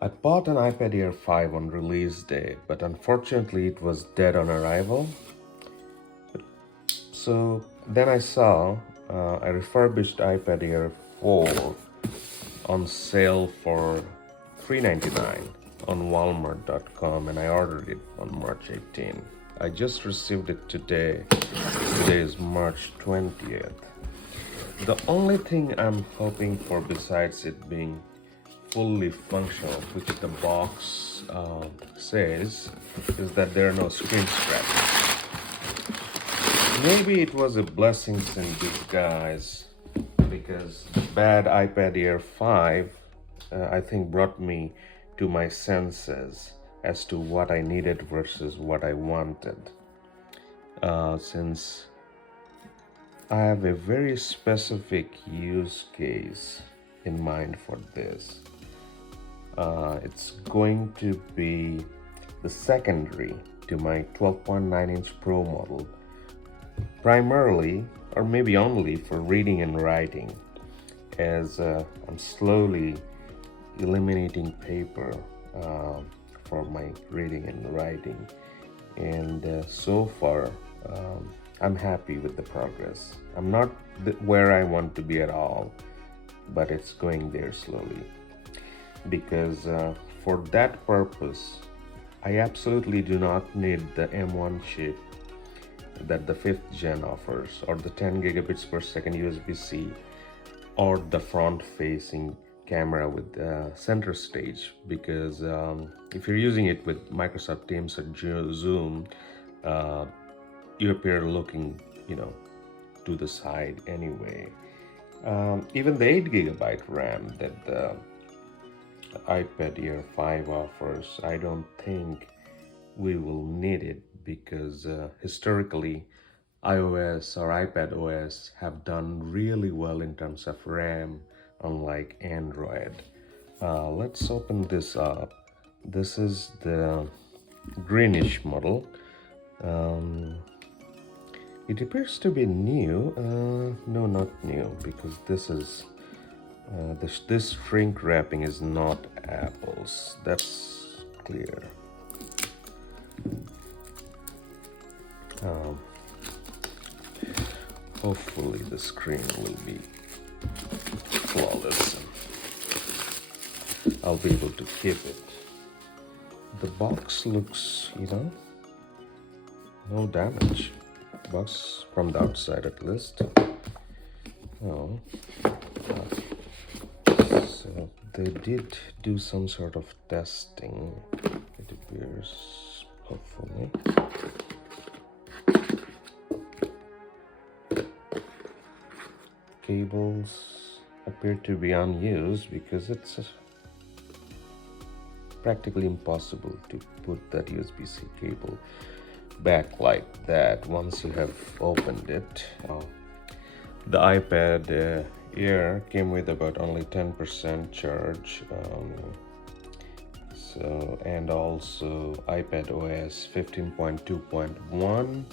I bought an iPad Air 5 on release day, but unfortunately it was dead on arrival. So then I saw a refurbished iPad Air 4 on sale for $399 on Walmart.com, and I ordered it on March 18. I just received it today. Today is March 20th. The only thing I'm hoping for, besides it being fully functional, which the box says, is that there are no screen scratches. Maybe it was a blessing in disguise, because the bad iPad Air 5, I think, brought me to my senses as to what I needed versus what I wanted. Since I have a very specific use case in mind for this. It's going to be the secondary to my 12.9-inch Pro model, primarily, or maybe only, for reading and writing, as I'm slowly eliminating paper for my reading and writing. And so far, I'm happy with the progress. I'm not where I want to be at all, but it's going there slowly. Because for that purpose, I absolutely do not need the M1 chip that the 5th gen offers, or the 10 gigabits per second USB-C, or the front-facing camera with center stage, because if you're using it with Microsoft Teams or Zoom, you appear looking, to the side anyway. Even the 8 gigabyte RAM that the iPad Air 5 offers, I don't think we will need it, because historically iOS or iPad OS have done really well in terms of RAM, unlike Android. Let's open this up. This is the greenish model. It appears to be new. No, not new, because this is this shrink wrapping is not Apple's. That's clear. Hopefully the screen will be flawless and I'll be able to keep it. The box looks, no damage. Box from the outside at least. Oh. So they did do some sort of testing, it appears, hopefully. Cables appear to be unused, because it's practically impossible to put that USB-C cable back like that once you have opened it. The iPad Air came with about only 10% charge, and also iPad OS 15.2.1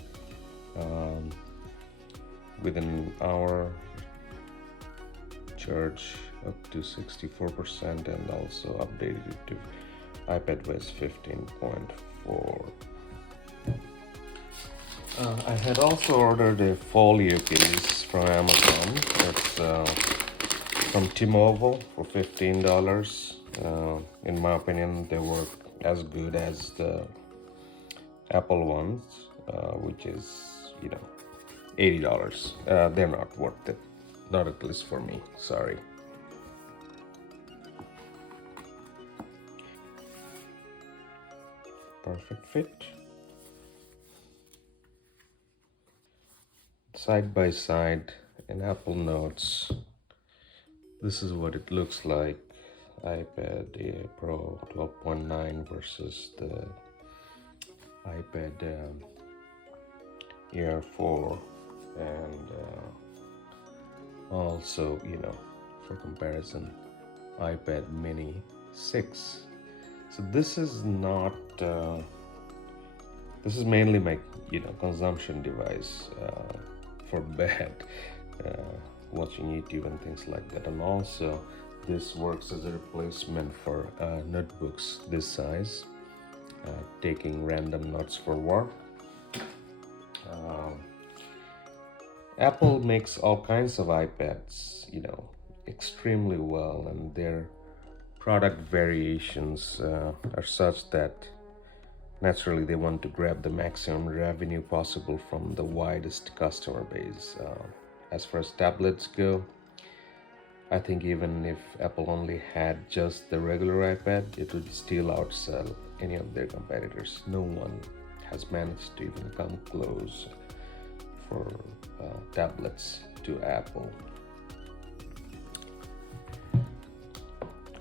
with an hour charge up to 64%, and also updated it to iPad OS 15.4. I had also ordered a folio case from Amazon. It's from T-Mobile for $15. In my opinion, they were as good as the Apple ones, which is, $80. They're not worth it. Not at least for me. Sorry. Perfect fit. Side by side in Apple Notes, this is what it looks like. iPad Air Pro 12.9 versus the iPad Air 4, and also, for comparison, iPad Mini 6. So this is not, this is mainly my, consumption device for bed, watching YouTube and things like that. And also This works as a replacement for notebooks this size, taking random notes for work. Um, Apple makes all kinds of iPads, extremely well, and their product variations are such that naturally they want to grab the maximum revenue possible from the widest customer base. As far as tablets go, I think even if Apple only had just the regular iPad, it would still outsell any of their competitors. No one has managed to even come close for tablets to Apple.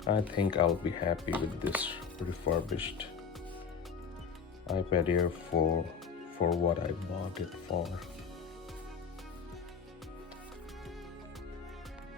I think I'll be happy with this refurbished iPad Air for what I bought it for.